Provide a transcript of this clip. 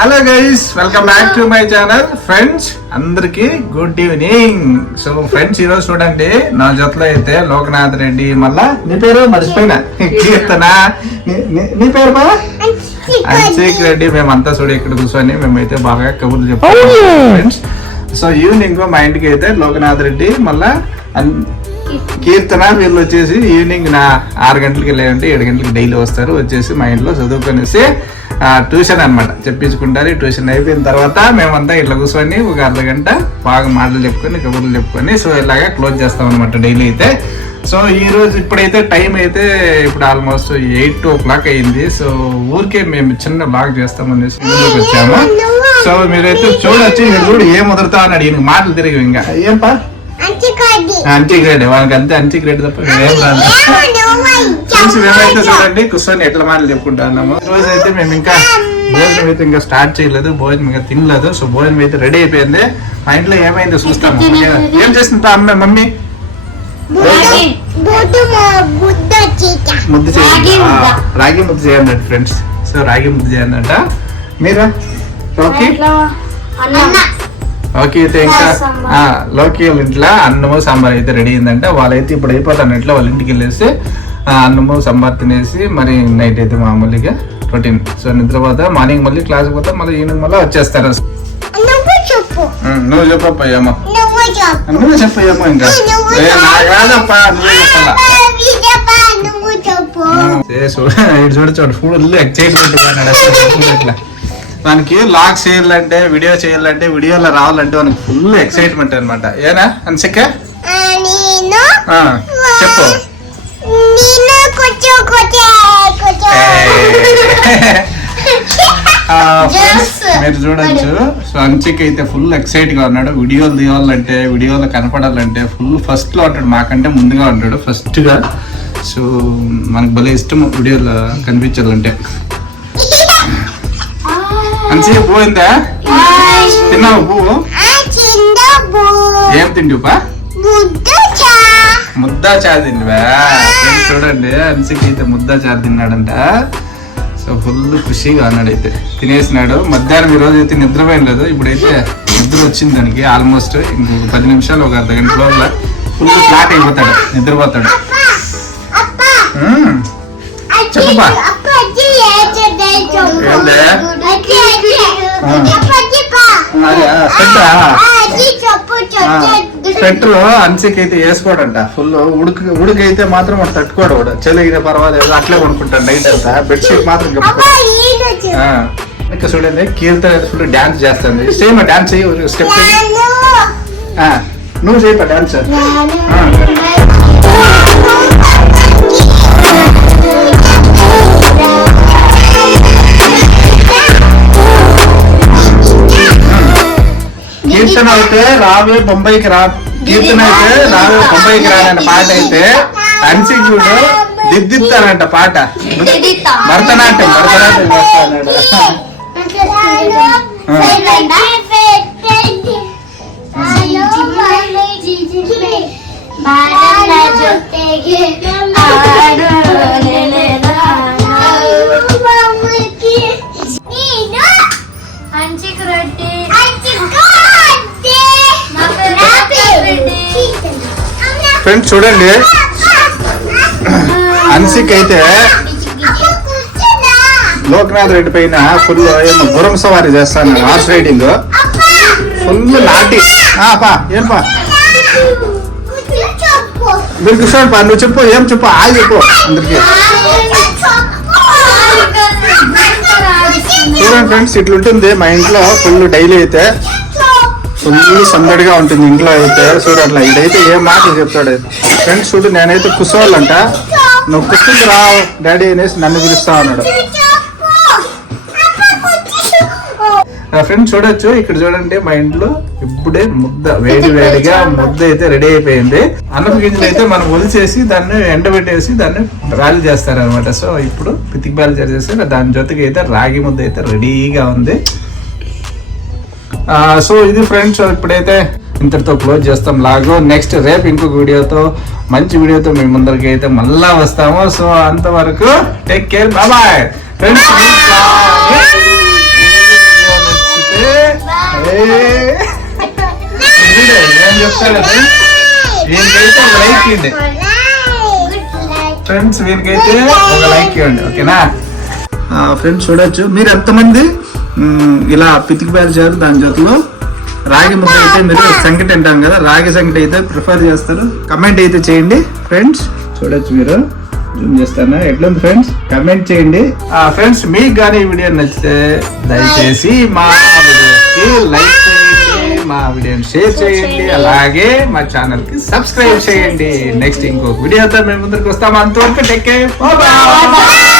Hello guys, welcome back to my channel. Friends అందరికి good evening. So friends ఈ రోజు చూడండి, నా జతలో అయితే లోకనాథ్ రెడ్డి, మళ్ళా నీ పేరు మర్చిపోయినా, కీర్తన, నీ పేరు బా అభిషేక్ రెడ్డి. మేమంతా చూడ ఇక్కడ కూర్చొని మేమైతే బాగా కబుర్లు చెప్తాం ఫ్రెండ్స్. సో ఈవినింగ్ మా ఇంటికి అయితే లోకనాథ్ రెడ్డి, మళ్ళా కీర్తన వీళ్ళు వచ్చేసి ఈవినింగ్ 6 గంటలకి లేదంటే 7 గంటలకి డైలీ వస్తారు. వచ్చేసి మా ఇంట్లో చదువుకొనేసి ట్యూషన్ అనమాట చెప్పించుకుంటారు. ట్యూషన్ అయిపోయిన తర్వాత మేమంతా ఇట్లా కూర్చొని ఒక అర్ధగంట బాగా మాటలు చెప్పుకొని కబుర్లు చెప్పుకొని సో ఇలాగా క్లోజ్ చేస్తాం అనమాట డైలీ అయితే. సో ఈ రోజు ఇప్పుడైతే టైం అయితే ఇప్పుడు ఆల్మోస్ట్ 8 o'clock అయింది. సో ఊరికే మేము చిన్న బ్లాగ్ చేస్తామనేసి ముందుకు వచ్చాము. సో మీరైతే చూడొచ్చు, మీరు చూడు ఏం వదులుతా అన్నాడు ఈయన మాటలు తిరిగి. ఇంకా ఏంపా అంటిగ్రేడ్, వాళ్ళకి అంతే అంటిగ్రేడ్ తప్ప ఏం రాదు. మేమైతే చూడండి కూర్చొని ఎట్లా మాటలు చెప్పుకుంటున్నాము. రోజు అయితే మేము ఇంకా భోజనం అయితే ఇంకా స్టార్ట్ చేయలేదు, భోజనం ఇంకా తినలేదు. సో భోజనం అయితే రెడీ అయిపోయింది. మా ఇంట్లో ఏమైందో చూస్తాము. ఏం చేస్తుంటా అమ్మ మమ్మీ? ముద్ద చేయండి, రాగి ముద్ద చేయండి ఫ్రెండ్స్. సో రాగి ముద్ద చేయండి అంట. మీరా ఓకే ఓకే అయితే ఇంకా లోకి వాళ్ళ ఇంట్లో అన్నము సాంబార్ అయితే రెడీ అయిందంట. వాళ్ళైతే ఇప్పుడు అయిపోతాను ఇంట్లో వాళ్ళ ఇంటికి వెళ్ళేసి అన్నము సాంబార్ తినేసి మరి నైట్ అయితే మామూలుగా రొటీన్. సో నిద్రపోతా, మార్నింగ్ మళ్ళీ క్లాస్ పోతా, మళ్ళీ ఈవినింగ్ మళ్ళీ వచ్చేస్తారు. నువ్వు చెప్పయ్యమ్మా, నువ్వే చెప్పయ్యమ్మా. ఇంకా నాకు రాదప్పా, నువ్వే చెప్పాలా. చూడ ఫుల్ ఎక్సైట్మెంట్ ఇట్లా మనకి లాగ్ చేయాలంటే, వీడియో చేయాలంటే, వీడియోలో రావాలంటే మనకి ఫుల్ ఎక్సైట్మెంట్ అనమాట. ఏనా అన్సిక చెప్పు. మీరు చూడొచ్చు, సో అంచిక్ అయితే ఫుల్ ఎక్సైట్ గా ఉన్నాడు. వీడియోలు తీయాలంటే, వీడియోలో కనపడాలంటే ఫుల్ ఫస్ట్ లో ఉంటాడు, మాకంటే ముందుగా ఉంటాడు ఫస్ట్ గా. సో మనకు భలే ఇష్టం వీడియోలో కనిపించాలంటే. మంచిగా పోయిందా? తిన్నావు పువ్వు? ఏం తింటుపా? ముద్దా చారు తిండివా? చూడండి అన్సిక్ అయితే ముద్దా చారు తిన్నాడంట. సో ఫుల్ ఖుషిగా అన్నాడు, అయితే తినేసినాడు. మధ్యాహ్నం ఈ రోజు అయితే నిద్రపోయినలేదు. ఇప్పుడైతే నిద్ర వచ్చింది దానికి ఆల్మోస్ట్. ఇంకొక 10 నిమిషాలు, ఒక అర్ధ గంట లోపల ఫుల్ ఫ్లాట్ అయిపోతాడు, నిద్రపోతాడు. చెప్పబ్బా స్వెటర్ అన్సిక్ అయితే వేసుకోడంట. ఫుల్ ఉడికైతే మాత్రం వాడు తట్టుకోడు, కూడా చలి అయినా పర్వాలేదు అట్లే కొనుక్కుంటాడు. నైట్ అంతా బెడ్షీట్ మాత్రం ఇంకా చూడండి, కీర్తన ఫుల్ డాన్స్ చేస్తుంది. సేమ్ డాన్స్ చెయ్యి, స్టెప్ నువ్వు చేయపా డాన్స్. కీర్తన అయితే రావే బొంబాయికి రా, కీర్తన అయితే రావే బొంబాయికి రానన్న పాట అయితే అన్సిక్ కూడా దిద్దిస్తానంట పాట. భరతనాట్యం చేస్తాడు. ఫ్రెండ్స్ చూడండి, అన్సిక్ అయితే లోకనాథ్ రెడ్డి పైన ఫుల్ ఏమో గుర్రం సవారీ చేస్తాను, హార్స్ రైడింగ్ ఫుల్ నాటి. పా ఏం పా మీరు కూర్చోండి పా, నువ్వు చెప్పు, ఏం చెప్పు, చెప్పు అందరికి. చూడండి ఫ్రెండ్స్ ఇట్లుంటుంది మా ఇంట్లో ఫుల్ డైలీ అయితే ఫుల్ సందడిగా ఉంటుంది ఇంట్లో అయితే. చూడు అట్లా ఇదైతే ఏం మాటలు చెప్తాడు ఫ్రెండ్స్. చూడు నేనైతే కుసోళ్ళంట, నువ్వు కుస్తుంది రా డాడీ అనేసి నన్ను పిలుస్తా అన్నాడు. ఫ్రెండ్స్ చూడొచ్చు, ఇక్కడ చూడండి మా ఇంట్లో ఇప్పుడే ముద్ద వేడి వేడిగా ముద్ద అయితే రెడీ అయిపోయింది. అన్నపు గింజలు అయితే మనం ఒలిచేసి దాన్ని ఎండబెట్టేసి దాన్ని రాలి చేస్తారనమాట. సో ఇప్పుడు పితికి బాలు చేసేసి దాని జొత్తకి అయితే రాగి ముద్ద అయితే రెడీగా ఉంది. సో ఇది ఫ్రెండ్స్, ఇప్పుడైతే ఇంతటితో క్లోజ్ చేస్తాం లాగు. నెక్స్ట్ రేపు ఇంకొక వీడియోతో, మంచి వీడియోతో మీ ముందరికి అయితే మళ్ళా వస్తాము. సో అంతవరకు టేక్ కేర్, బాయ్ ఫ్రెండ్స్. ఏం చెప్తాడంటే వీనికైతే ఒక లైక్ ఇవ్వండి ఫ్రెండ్స్, వీనికైతే ఒక లైక్ ఇవ్వండి, ఓకేనా ఫ్రెండ్స్. చూడొచ్చు మీరు ఎంతమంది ఇలా పితికి పేల్చారు. దాని జೊತೆలో రాగి ముద్ద అయితే మీరు సంకటి అంటాం కదా, రాగి సంకటి అయితే ప్రిఫర్ చేస్తారు. కమెంట్ అయితే చేయండి ఫ్రెండ్స్. చూడొచ్చు మీరు, జూమ్ చేస్తాను ఎట్లుంది ఫ్రెండ్స్, కమెంట్ చేయండి ఫ్రెండ్స్. మీకు కానీ ఈ వీడియో నచ్చితే దయచేసి మా వీడియోకి లైక్ చేయండి, మా వీడియోని షేర్ చేయండి, అలాగే మా ఛానల్ కి సబ్స్క్రైబ్ చేయండి. నెక్స్ట్ ఇంకొక వీడియోతో మేము ముందుకు వస్తాం. అంతవరకు టేక్ కేర్, బై బై.